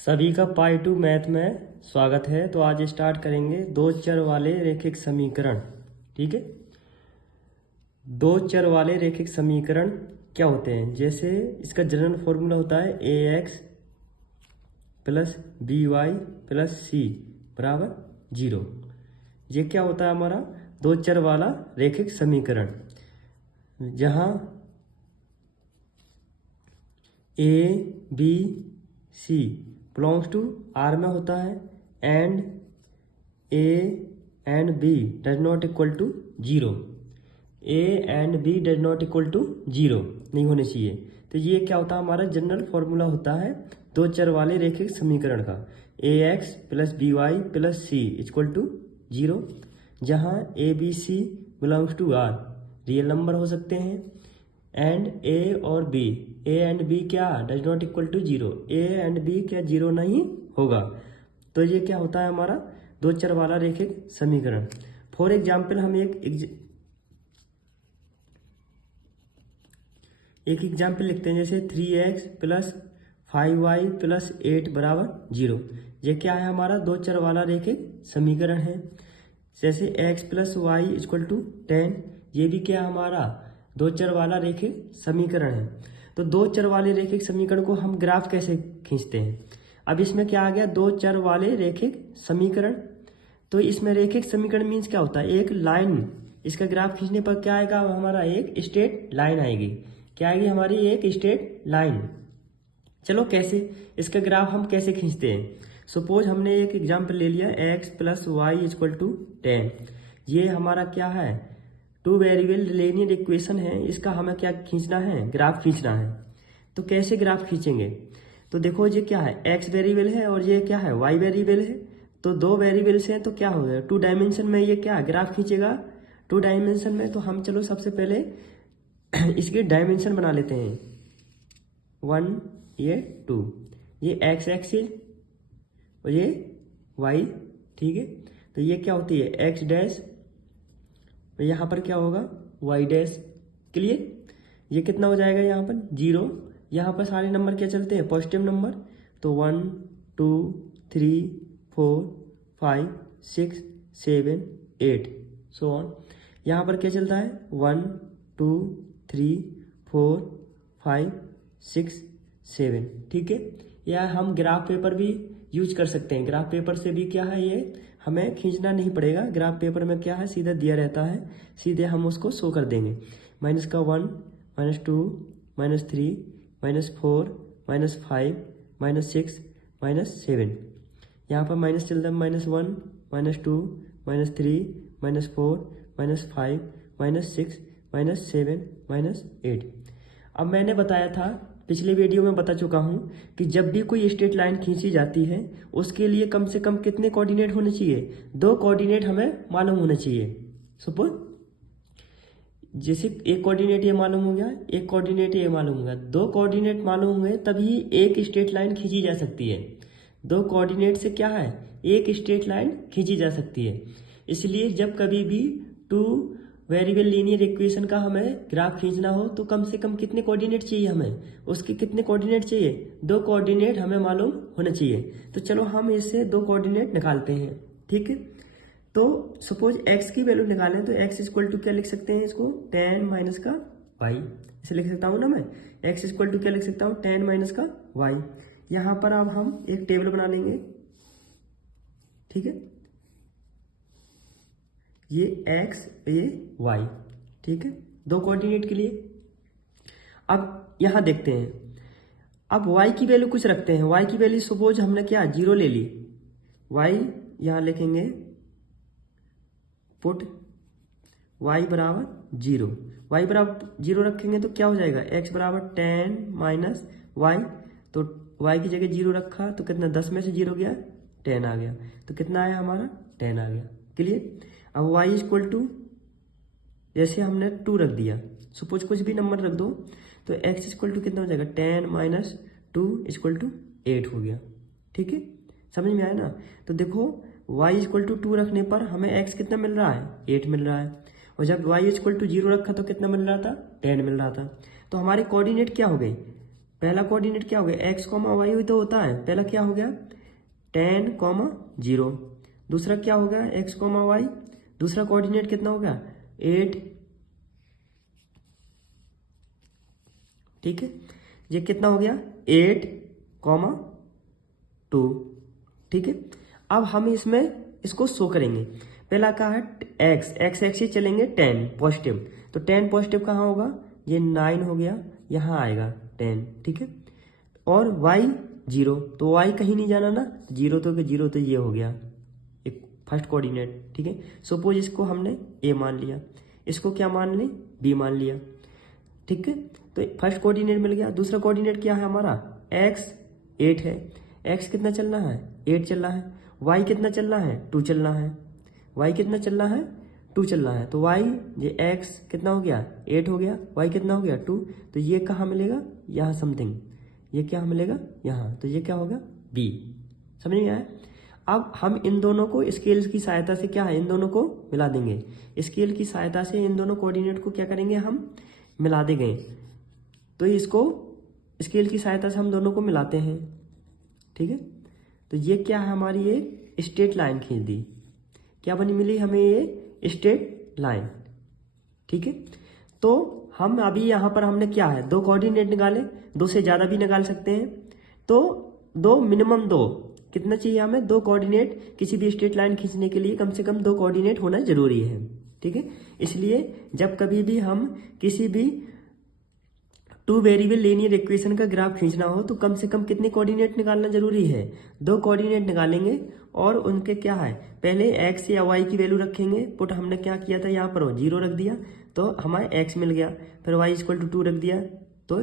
सभी का part 2 math में स्वागत है। तो आज स्टार्ट करेंगे दो चर वाले रैखिक समीकरण। ठीक है, दो चर वाले रैखिक समीकरण क्या होते हैं? जैसे इसका जनरल फॉर्मूला होता है ax प्लस by प्लस सी बराबर 0। ये क्या होता है? हमारा दो चर वाला रैखिक समीकरण, जहाँ a b c belongs to R में होता है and a and b does not equal to 0। a and b does not equal to 0 नहीं होने चाहिए। तो ये क्या होता है? हमारा जनरल फॉर्मूला होता है दो चर वाले रैखिक समीकरण का, ax plus by plus C equal to 0, जहाँ a b c belongs to R real number हो सकते हैं एंड a और b, a एंड b क्या does not equal to 0, a and b क्या 0 नहीं होगा। तो ये क्या होता है? हमारा दो चर वाला रैखिक समीकरण। फॉर एग्जाम्पल हम एक एग्जाम्पल लिखते हैं, जैसे 3x प्लस 5y प्लस 8 बराबर 0। ये क्या है? हमारा दो चर वाला रैखिक समीकरण है। जैसे x plus y equal to 10, ये भी क्या हमारा दो चर वाला रैखिक समीकरण है। तो दो चर वाले रैखिक समीकरण को हम ग्राफ कैसे खींचते हैं? अब इसमें क्या आ गया? दो चर वाले रैखिक समीकरण। तो इसमें रैखिक समीकरण मीन्स क्या होता है? एक लाइन, इसका ग्राफ खींचने पर क्या आएगा? हमारा एक स्ट्रेट लाइन आएगी। क्या आएगी? हमारी एक स्ट्रेट लाइन। चलो कैसे इसका ग्राफ हम कैसे खींचते हैं? सपोज हमने एक एग्जाम्पल ले लिया, x plus y equal to 10। ये हमारा क्या है? टू वेरिएबल लीनियर इक्वेशन है। इसका हमें क्या खींचना है? ग्राफ खींचना है। तो कैसे ग्राफ खींचेंगे? तो देखो, ये क्या है? x वेरिएबल है और ये क्या है? y वेरिएबल है। तो दो वेरिएबल्स हैं, तो क्या हो गया? टू डायमेंशन में ये क्या ग्राफ खींचेगा? टू डायमेंशन में। तो हम चलो सबसे पहले इसके डायमेंशन बना लेते हैं। 1, ये 2, ये x एक्सिस और ये y। ठीक है, तो ये क्या होती है? x डैश, और यहाँ पर क्या होगा? y dash. क्लियर? ये कितना हो जाएगा? यहाँ पर 0। यहाँ पर सारे नंबर क्या चलते हैं? Positive number. तो 1 2 3 4 5 6 7 8 सो ऑन। यहाँ पर क्या चलता है? 1 2 3 4 5 6 7। ठीक है, या हम ग्राफ पेपर भी यूज कर सकते हैं। ग्राफ पेपर से भी क्या है, ये हमें खींचना नहीं पड़ेगा। ग्राफ पेपर में क्या है? सीधा दिया रहता है, सीधे हम उसको शो कर देंगे। -1 -2 -3 -4 -5 -6 -7। यहाँ पर माइनस चलता है, -1 -2 -3 -4 -5 -6 -7 -8। अब मैंने बताया था, पिछले वीडियो में बता चुका हूं कि जब भी कोई स्ट्रेट लाइन खींची जाती है उसके लिए कम से कम कितने कोऑर्डिनेट होने चाहिए? दो कोऑर्डिनेट हमें मालूम होने चाहिए। सपोज जैसे एक कोऑर्डिनेट ये मालूम हो गया, एक कोऑर्डिनेट ये मालूम हो गया, दो कोऑर्डिनेट मालूम हुए तभी एक स्ट्रेट लाइन खींची जा सकती है। दो कोऑर्डिनेट से क्या है? एक स्ट्रेट लाइन खींची जा सकती है। इसलिए जब कभी भी टू वेरिएबल लीनियर इक्वेशन का हमें ग्राफ खींचना हो तो कम से कम कितने कोऑर्डिनेट चाहिए हमें? उसके कितने कोऑर्डिनेट चाहिए? दो कोऑर्डिनेट हमें मालूम होने चाहिए। तो चलो हम इससे दो कोऑर्डिनेट निकालते हैं। ठीक है, तो सपोज x की वैल्यू निकालें तो x इक्वल टू क्या लिख सकते हैं? इसको tan माइनस का y इसे लिख सकता हूँ ना मैं। x इक्वल टू क्या लिख सकता हूँ? tan माइनस का y। यहाँ पर अब हम एक टेबल बना लेंगे। ठीक है, ये x ये y। ठीक है, दो कोऑर्डिनेट के लिए। अब यहाँ देखते हैं, अब y की वैल्यू कुछ रखते हैं। y की वैल्यू सपोज हमने क्या 0 ले ली। y यहाँ लिखेंगे पुट y बराबर 0। y बराबर 0 रखेंगे तो क्या हो जाएगा? x बराबर tan माइनस y। तो y की जगह 0 रखा तो कितना? 10 में से 0 गया, 10 आ गया। तो कितना आया हमारा? 10 आ गया। क्लियर? अब y इक्वल टू, जैसे हमने 2 रख दिया, सपोज कुछ भी नंबर रख दो, तो x इक्वल टू कितना हो जाएगा? 10 माइनस 2 इक्वल टू 8 हो गया। ठीक है, समझ में आया ना? तो देखो y इक्वल टू 2 रखने पर हमें x कितना मिल रहा है? 8 मिल रहा है। और जब y इक्वल टू 0 रखा तो कितना मिल रहा था? 10 मिल रहा था। तो हमारे कोऑर्डिनेट क्या हो गए? पहला कोऑर्डिनेट क्या हो गया, एक्स कॉमा वाई हुई तो होता है, पहला क्या हो गया 10, 0। दूसरा क्या हो गया एक्स कॉमा वाई, दूसरा कोऑर्डिनेट कितना हो गया 8। ठीक है, ये कितना हो गया 8, 2। ठीक है, अब हम इसमें इसको शो करेंगे। पहला क्या है एक्स, एक्स से चलेंगे 10 पॉजिटिव, तो 10 पॉजिटिव कहाँ होगा, ये 9 हो गया, यहाँ आएगा 10। ठीक है, और वाई 0, तो वाई कहीं नहीं जाना ना, 0 तो ये हो गया एक फर्स्ट कोऑर्डिनेट। ठीक है, सपोज इसको हमने ए मान लिया, इसको क्या मान लें बी मान लिया। ठीक है, तो फर्स्ट कोऑर्डिनेट मिल गया। दूसरा कोऑर्डिनेट क्या है हमारा एक्स 8 है, एक्स कितना चलना है 8 चलना है, वाई कितना चलना है 2 चलना है, वाई कितना चलना है 2 चलना है, तो वाई ये एक्स कितना हो गया 8 हो गया, वाई कितना हो गया 2, तो ये कहाँ मिलेगा यहाँ समथिंग, ये क्या मिलेगा यहाँ, तो ये क्या होगा बी। समझ में आया। अब हम इन दोनों को स्केल की सहायता से क्या है इन दोनों को मिला देंगे, स्केल की सहायता से इन दोनों कोऑर्डिनेट को क्या करेंगे हम मिला देंगे। तो इसको स्केल की सहायता से हम दोनों को मिलाते हैं। ठीक है, तो ये क्या है हमारी एक स्ट्रेट लाइन खींच दी, क्या बनी मिली हमें ये स्ट्रेट लाइन। ठीक है, तो हम अभी यहाँ पर हमने क्या है 2 कोऑर्डिनेट निकाले, 2 से ज़्यादा भी निकाल सकते हैं, तो 2 मिनिमम 2 कितना चाहिए हमें 2 कोऑर्डिनेट, किसी भी स्ट्रेट लाइन खींचने के लिए कम से कम 2 कोऑर्डिनेट होना जरूरी है। ठीक है, इसलिए जब कभी भी हम किसी भी 2 वेरिएबल लीनियर इक्वेशन का ग्राफ खींचना हो तो कम से कम कितने कोऑर्डिनेट निकालना जरूरी है 2 कोऑर्डिनेट निकालेंगे, और उनके क्या है पहले एक्स या वाई की वैल्यू रखेंगे। पुट हमने क्या किया था यहाँ पर 0 रख दिया तो हमारा एक्स मिल गया, फिर वाई इक्वल टू 2 रख दिया तो